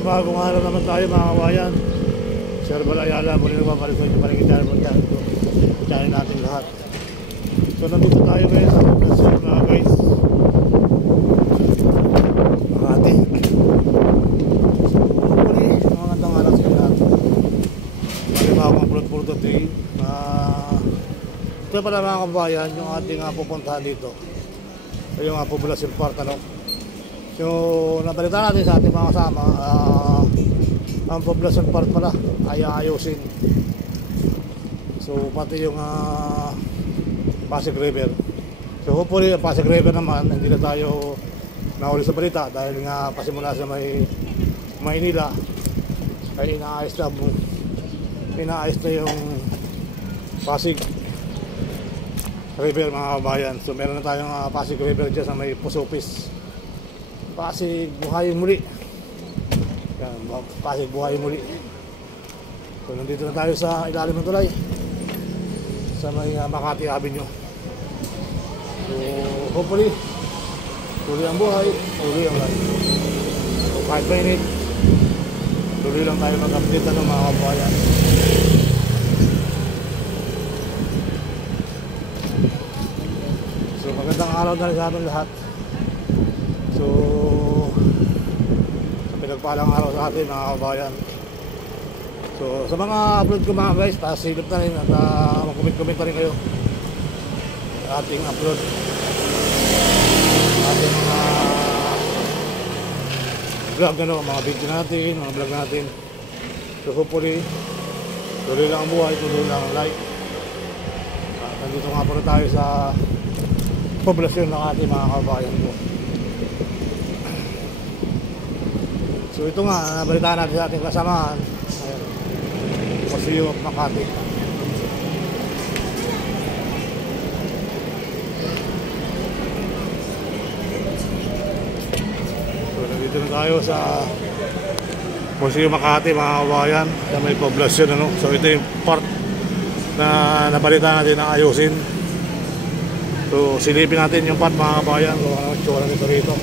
Bagong araw naman tayo mga kawayan. Sir Balayala, muli nagbabalik ko yung paligidaan mo tayo. Diyanin natin lahat. So nandito tayo ngayon sa Poblacion mga guys, Makati. So muli, magandang araw sa lahat. Mali mga akong upload today. Ito pala mga kawayan, yung ating pupuntahan dito. So yung Poblacion Park, ano. So nabalita natin sa ating mga kasama, ang Poblacion Park pala ay ayusin. So pati yung Pasig River. So hopefully Pasig River naman hindi na tayo nahuli sa balita dahil nga pasimula sa Maynila ay inaayos na yung Pasig River mga kabayan. So meron na tayong Pasig River dyan sa may Pusupis. Pasig buhay muli. Yan, Pasig buhay muli. So nandito na tayo sa ilalim ng tulay sa may Makati Avenue. So hopefully tuloy ang buhay, tuloy ang life. So kahit mainit, tuloy lang tayo mag-update ng mga kabayan. So magandang araw na rin sa ating lahat. So sa pinagpalang araw sa atin mga kabayan. So sa mga upload ko mga guys, pasilip na rin at mag-comment pa rin kayo sa ating upload, ating mga vlog, mga video natin, mga vlog natin. So hopefully tuloy lang ang buhay, tuloy lang ang life. Nandito nga po na tayo sa Poblacion ng ating mga kabayan po. So ito nga, nabalitaan natin sa ating kasamahan, Museo of Makati. So nandito na tayo sa Museo Makati mga kabayan, na may Poblacion, ano. So ito yung part na nabalitaan natin na ayusin. So silipin natin yung part mga kabayan kung ano yung tsura nito rito.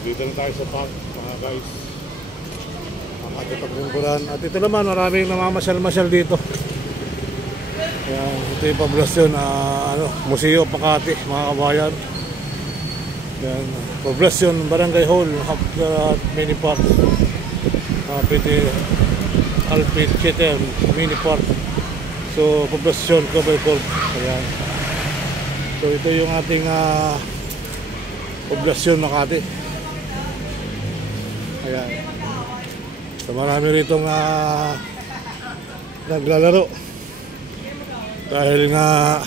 Dito na tayo sa park mga guys, ang ating paglingkuran. At ito naman, maraming namamasyal-masyal dito. Ayan, ito yung Poblacion, Museo of Makati mga kabayan. Ayan, Poblacion Barangay Hall Mini Park, Alpid Chetel Mini Park. So Poblacion Cover Court. Ayan, so ito yung ating Poblacion Makati. Ayan. So marami ritong naglalaro dahil nga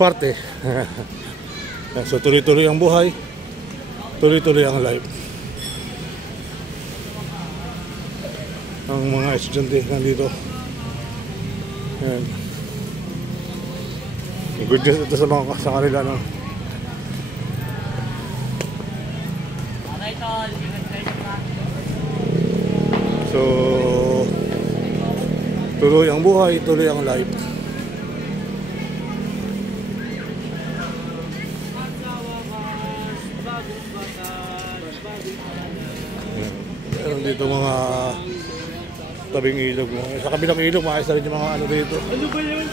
parte. So tuloy-tuloy ang buhay, tuloy-tuloy ang life. Ang mga estudyante nandito. Ayan. Good news ito sa kanila, no? So tuloy ang buhay, tuloy ang life. Meron dito mga tabing ilog. Sa kabilang ilog, maayos na rin yung mga ano dito. Ano ba yun?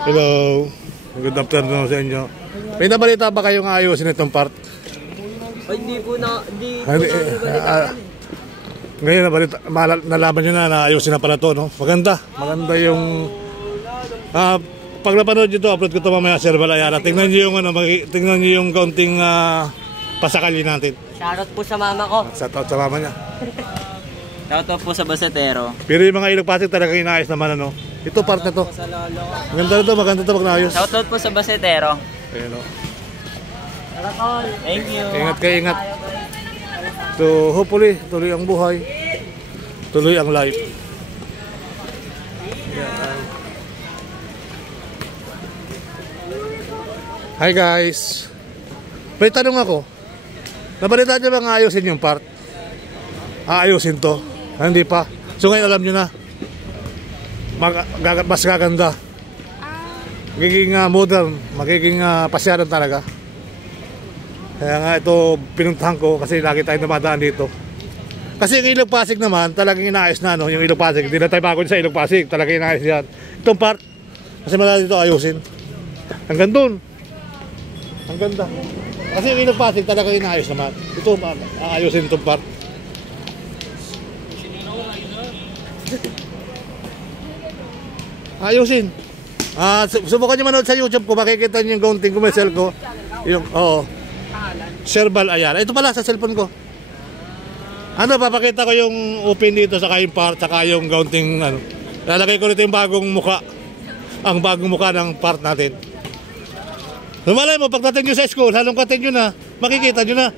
Hello. Good afternoon sa inyo. May nabalita ba kayong ayusin itong part? Ay, hindi po nabalita. Ngayon nalaman nyo na ayusin na pala to, no? Maganda yung pag napanood nyo to, upload ko to mamaya, Sir Balayara. Tingnan nyo yung kaunting pasakali natin. Shoutout po sa mama ko. Shoutout sa mama niya. Shoutout po sa basetero. Pero yung mga Ilog Pasig talaga inaayos naman, ano? Ito part na to. Maganda to pag naayos. Shoutout po sa basetero. Ayun, no? Thank you. Ingat kayo, ingat. So hopefully, tuloy ang buhay. Tuloy ang life. Yan. Hi guys. May tanong ako. Nabalita nyo bang ayusin yung part? Aayusin to? Hindi pa. So ngayon alam nyo na. Mas gaganda. Magiging modern. Magiging pasyaran talaga. Kaya nga ito pinuntahan ko kasi lagi tayong dumadaan dito. Kasi yung Ilog Pasig naman talagang inaayos na, no? Yung Ilog Pasig, hindi na tayo bago sa Ilog Pasig. Talagang inaayos yan. Itong part, kasi malala dito ayusin. Hanggang dun. Ang ganda. Kasi yung Ilog Pasig talagang inaayos naman. Ito, aayusin itong part. Ayusin. Subukan nyo manood sa YouTube ko, makikita nyo yung gaunting commercial ko. Yung, Sir Balayara. Ito pala sa cellphone ko. Papakita ko yung open dito, saka yung part, saka yung gaunting, lalagay ko rito yung bagong muka. Ang bagong muka ng part natin. Malay mo, pagdating nyo sa school, halongkatin nyo na, makikita nyo na.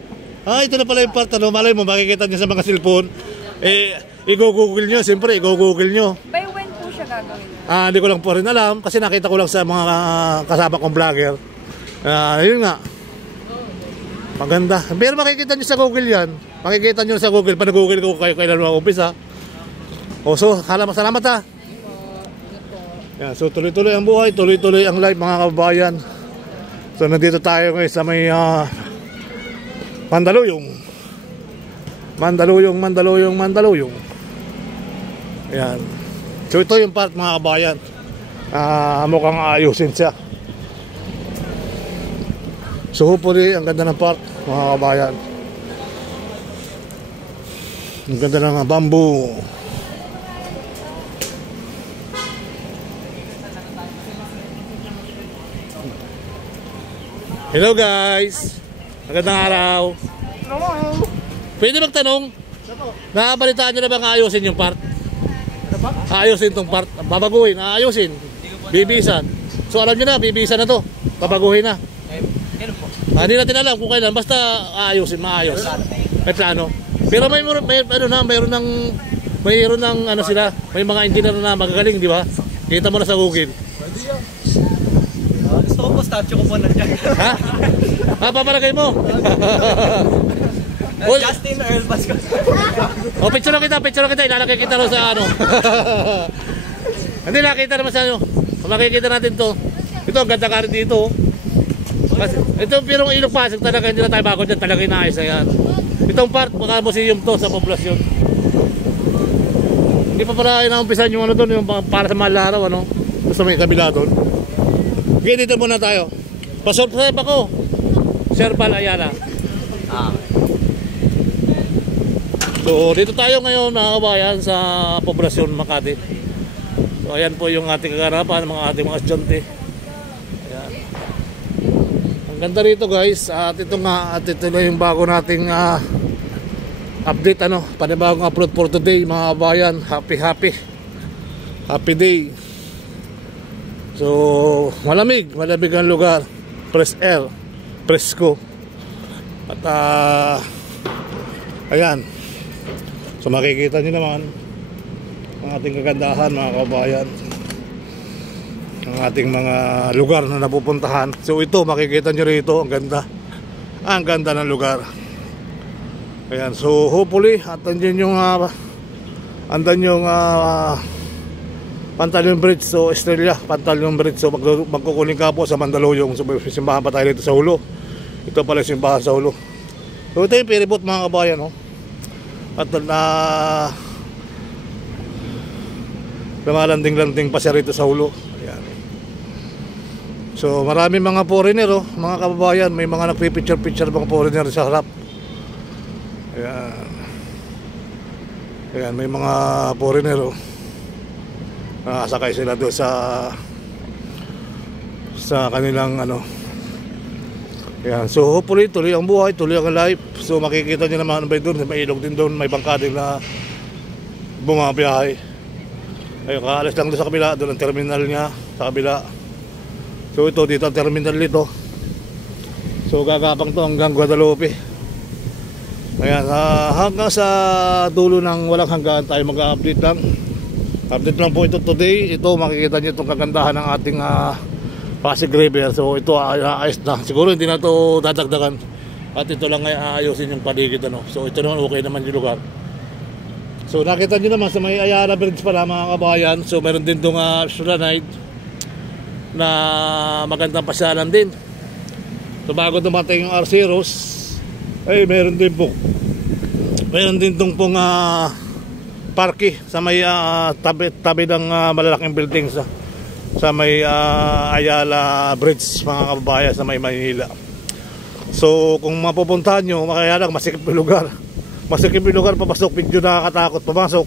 Ito na pala yung part, malay mo, makikita nyo sa mga cellphone. I-google nyo, siyempre, i-google nyo. By when po siya gagawin? Hindi ko lang po rin alam, kasi nakita ko lang sa mga kasama kong vlogger. Yun nga. Maganda. Pero makikita nyo sa Google yan. Makikita nyo sa Google. Pan-Google ko kayo kailan mag-umpisa. So, salamat ha. Yan, so, tuloy-tuloy ang buhay. Tuloy-tuloy ang life, mga kababayan. So, nandito tayo ngayon sa may Mandaluyong. Ayan. So, ito yung part, mga kababayan. Mukhang ayusin siya. So hopefully, ang ganda ng part, mga kabayan. Ang ganda ng bamboo. Hello guys. Magandang araw. Pwede magtanong? Nakabalitaan nyo na ba ayusin yung part? Ayusin tong part. Babaguhin, ayusin. Bibisan. So alam nyo na, bibisan na to. Babaguhin na. Hindi natin alam kung kailan, basta aayusin, maayos. May plano. Pero mayroon ng sila, may mga engineer na magagaling, di ba? Kita mo na sa Google. Gusto ko po, statue ko po nandiyan. Ha? Papalagay mo. Justin Earl Basco. Picture kita, ilalagay kita rin sa Hindi nakita naman sa makikita natin to. Ito, ang ganda ka rin dito. Ito pero Ilog Pasig talaga, hindi na tayo bago dyan, talaga inaayos na yan. Itong part, mga museum to sa poblasyon. Hindi pa pala inaumpisan yung doon, yung para sa mahal araw, gusto may kabila doon. Okay, dito muna tayo. Pasurprise ako, Sir Balayara. So dito tayo ngayon, mga kabayan, sa poblasyon Makati. So ayan po yung ating kaganapan, ating mga estudyante. Ganda rito guys, at ito na yung bago nating update, panibagong upload for today, mga kabayan. Happy day. So malamig ang lugar, fresh air, presko. At ayan, so makikita nyo naman ang ating kagandahan, mga kabayan, ang ating mga lugar na napupuntahan. So ito, makikita nyo rito, ang ganda ng lugar. Ayan, so hopefully at andyan yung Pantaleon Bridge, so Estrella Pantaleon Bridge. So magkukuling ka po sa Mandaluyong. So simbahan pa tayo dito sa Hulo. Ito pala yung simbahan sa Hulo. So ito yung ferryboat, mga kabayan, at lumalanding-landing pa siya rito sa Hulo. Ayan. So marami mga foreigner, oh, mga kababayan, may mga nagpipicture-picture mga foreigner sa harap. Ayan. Ayan, may mga foreigner, oh. Nakasakay sila doon sa kanilang ano. Ayan, so hopefully tuloy ang buhay, tuloy ang life. So makikita nyo naman ba doon, may ilog din doon, may bangka din na bumabiyahe. Ayun, kaalis lang doon sa kabila, doon ang terminal niya sa kabila. So ito, dito ang terminal nito. So gagapang to hanggang Guadalupe. Ayan, hanggang sa dulo ng walang hanggan tayo mag-update lang. Update lang po ito today. Ito, makikita nyo itong kagandahan ng ating Pasig River. So ito ayos na. Siguro hindi na ito dadagdagan. At ito lang ay aayusin yung paligid, ano. So ito naman, okay naman yung lugar. So nakita nyo naman sa may Ayala Bridge pala mga kabayan. So meron din itong Sulanite na magandang pasyalan din. So bago dumating yung Arceros, ay meron din itong pong parke sa may tabi ng malalaking buildings sa may Ayala Bridge mga kababayan sa may Maynila. So kung mapupuntahan nyo, kaya lang masikip yung lugar. Masikip yung lugar, papasok, medyo nakakatakot pumasok.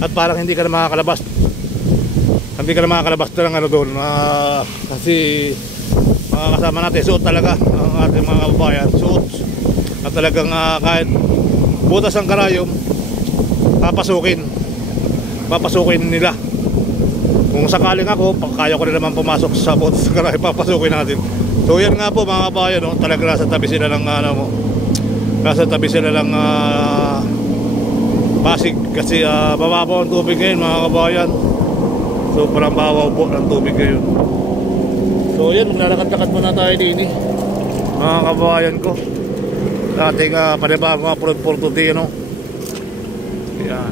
At parang hindi ka na makakalabas. Hindi ka na makakalabas ng ano doon. Kasi mga kasama natin, suot talaga ang ating mga kababayan. Suot. At talagang kahit butas ang karayom, papasukin nila. Kung sakaling ako, kaya ko rin naman pumasok sa butas ang karayom, papasukin natin. So yan nga po mga kababayan, no? Talaga nasa tabi sila ng nasa tabi sila ng Pasig. Kasi mababaw ang tubig ngayon mga kababayan. So parang bawaw po ng tubig ngayon. So yan, maglalakad-lakad muna tayo din mga kababayan ko. Ating panibagong upload for today, ano. Yan.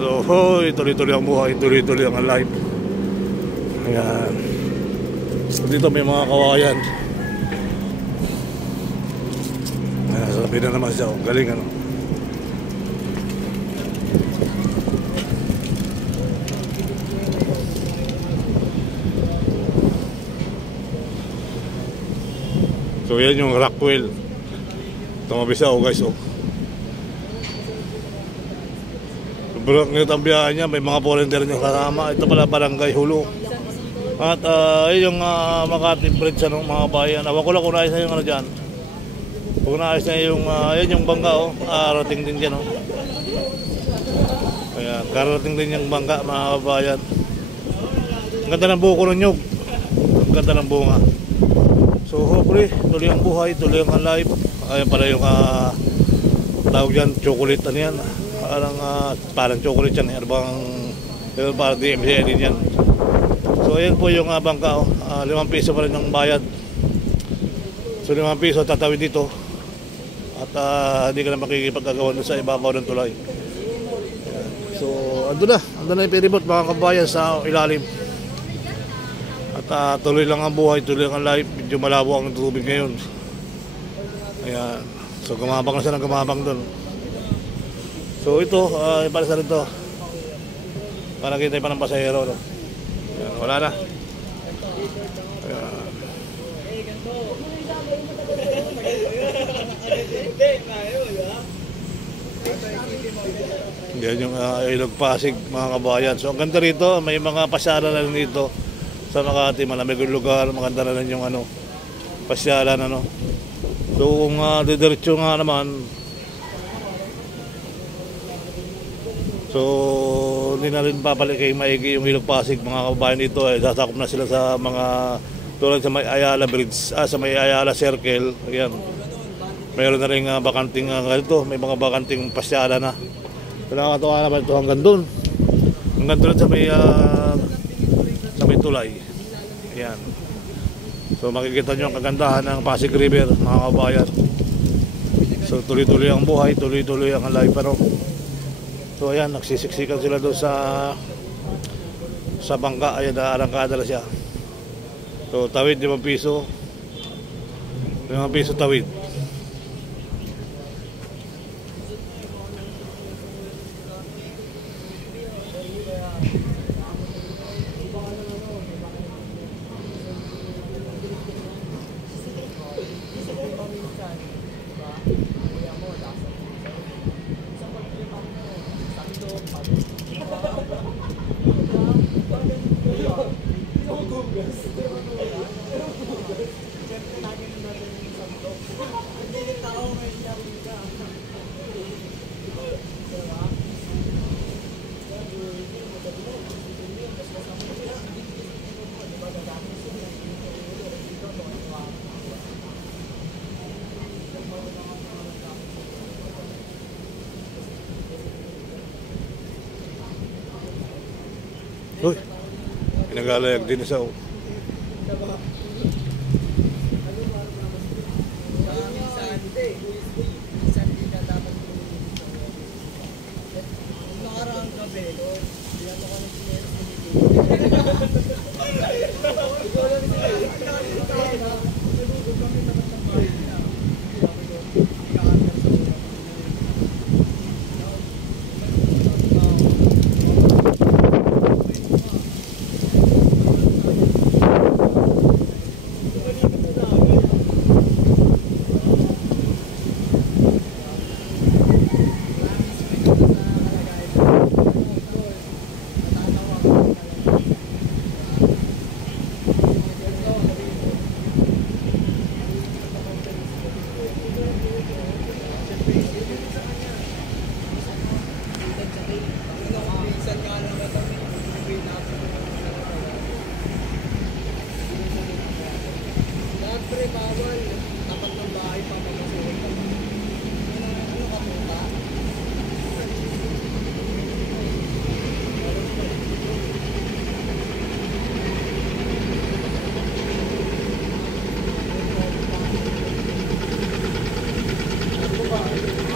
So tuloy-tuloy ang buhay, tuloy-tuloy ang life. Ayan. So dito may mga kawayan. Ayan, sabi na naman siya, galing ano. So yan yung Rockwell. Tumabi siya, oh guys, oh. Sobrang nito ang biyahe niya, may mga volunteer niya kasama. Ito pala Barangay Hulo. At yun yung Makati Bridge, ano, mga bayan. Awan ko lang kung naayos na yung ano dyan. Kung naayos na yung, yan yung bangka, oh. Karating din dyan, oh. Ayan, karating din yung bangka, mga bayan. Ang ganda ng buko ng nyug. Ang ganda ng bunga. So hopefully, tuloy ang buhay, tuloy ang life. Ayan pala yung tawag dyan, chocolate, ano yan. Parang chocolate yan, ano bang, parang DMCA din yan. So ayan po yung bangka, 5 piso pa rin ang bayad. So 5 piso tatawid dito. At hindi ka na makikipagkagawa sa ibabaw ng tulay. Ayan. So andun na yung ferryboat mga kabayan sa ilalim. At tuloy lang ang buhay, tuloy lang ang life. Medyo malabo ang tubig ngayon. Ayan. So gumabang na siya ng gumabang doon. So ito, ipalis na rin ito. Para kita pa ng pasahero, no? Ayan, wala na. Ayan. Yan yung Ilog Pasig mga kabayan. So ang ganda rito, may mga pasyalan na rin dito sa Makati, malamig yung lugar, maganda na rin yung ano, pasyalan, ano. So kung didiretso nga naman, so hindi na rin papalik kay maigi yung Ilog Pasig mga kababayan dito. Sasakop na sila sa mga tulad sa may Ayala Bridge, sa may Ayala Circle. Ayan, mayroon na rin bakanting ganito, may mga bakanting pasyalan na. So nakakatawa naman ito hanggang doon, hanggang doon sa may tulay. Ayan. So makikita nyo ang kagandahan ng Pasig River mga kababayan. So tuloy-tuloy ang buhay, tuloy-tuloy ang life, ano. So ayan, nagsisiksikan sila doon sa bangka. Ayan, naarangkada na siya. So tawid 5 piso. 5 piso tawid. Uy, pinagalayag din isa oh.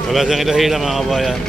Wala siyang ilahila mga kabayan.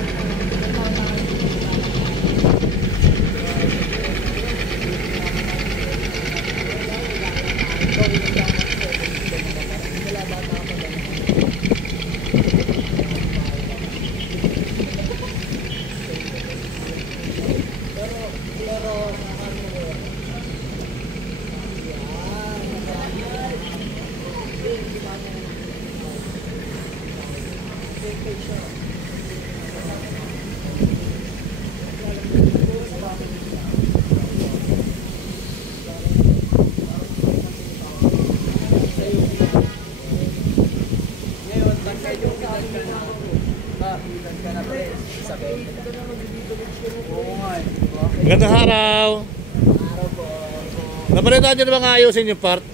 Magandang araw. Napalitan nyo na ba nga ayusin yung part?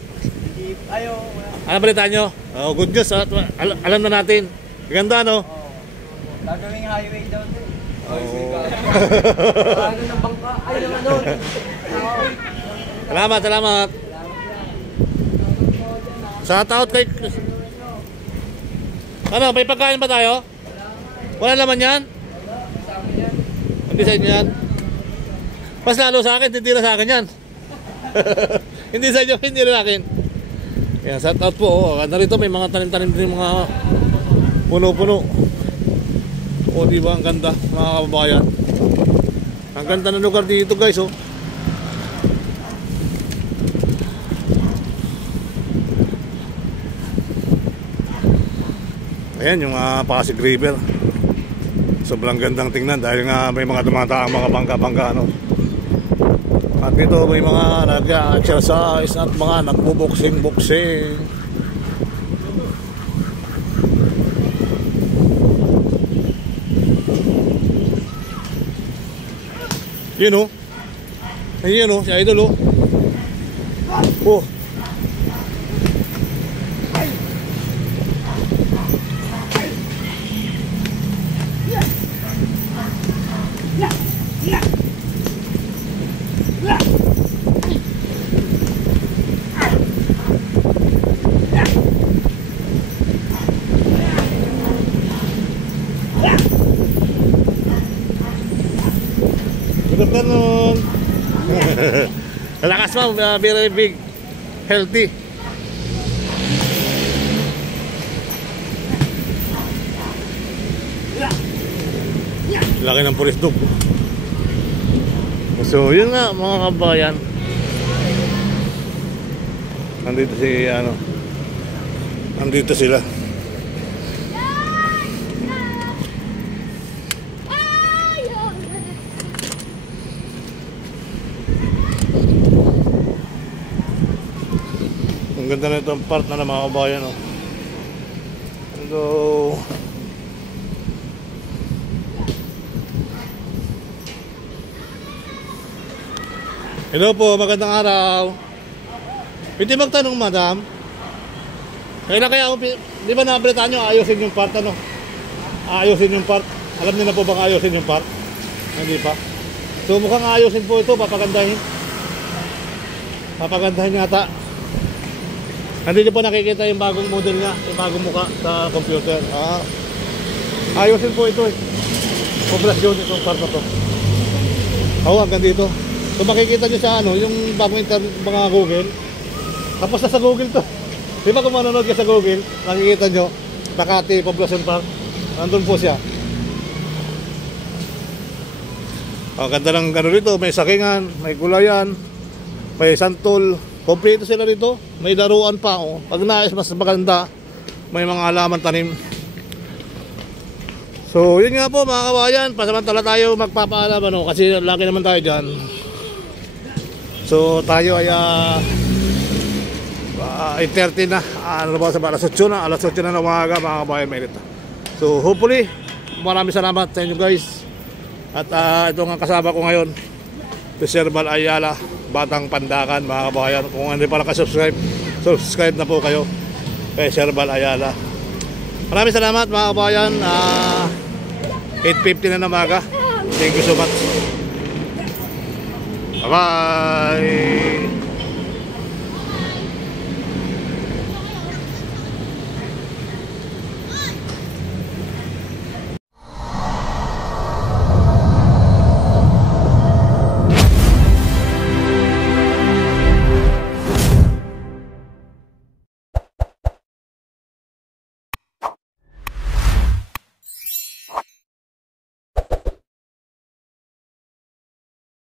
Ayaw. Ano napalitan nyo? Oh, good news. Alam na natin. Maganda no? Gagawing highway daw din. Ano ng bangka? Ay, ng ano? Salamat. Sa taot kay... Ano, may pagkain ba tayo? Wala naman yan? Hindi sa inyo yan? Mas lalo sa akin, hindi na sa akin yan. Hindi sa inyo, hindi na sa akin. Yan, shout out po. Oh. Narito may mga tanim-tanim din mga puno-puno. O diba, ang ganda mga kababayan. Ang ganda ng lugar dito guys oh. Ayan yung Pasig River. Sobrang gandang tingnan dahil nga may mga dumataang mga bangka-bangka ano. At dito may mga nag-exercise at mga nagbo-boxing. Yun o. Ayun o, si Idol o. Oh. Good afternoon. Lakas mo, very big, healthy. Laki ng pulis dog. So yun nga mga kabayan. Nandito si ano. Nandito sila. ganda na itong part na mga kabayan, oh. So, hello po, magandang araw. Pwede magtanong, madam? Kailan kaya, di ba nabalitaan nyo, ayusin yung part, ano? Ayusin yung part. Alam niyo na po bang ayusin yung part? Hindi pa. So mukhang ayusin po ito, papagandahin. Papagandahin yata. Hindi niyo po nakikita yung bagong model niya, yung bagong mukha sa computer. Ayusin po ito eh. Poblasyon itong part na to. Hanggang dito. So makikita nyo sa ano, yung bagong internet, mga Google. Tapos na sa Google to. Di ba kung manonood ka sa Google, makikita nyo, Makati Poblacion Park. Nandun po siya. Ganda ng gano'n rito. May sakingan, may gulayan, may santol. Kompleto sila rito. May daruan pa. Oh. Pag nais mas maganda, may mga halaman tanim. So yun nga po mga kabayan. Pasamantala tayo magpapaalam, ano, kasi laki naman tayo dyan. So tayo ay 8:30 na. Ano ba sa alas 8 na? Alas 8 na ng umaga mga kabayan, mainit na. So hopefully, maraming salamat sa inyo guys. At ito nga kasama ko ngayon, si Sir Bal Ayala, Batang Pandakan mga kabayan. Kung hindi pa nakasubscribe, subscribe na po kayo kay Sir Bal Ayala. Maraming salamat mga kabayan. 8:50 na ng umaga. Thank you so much. Bye bye.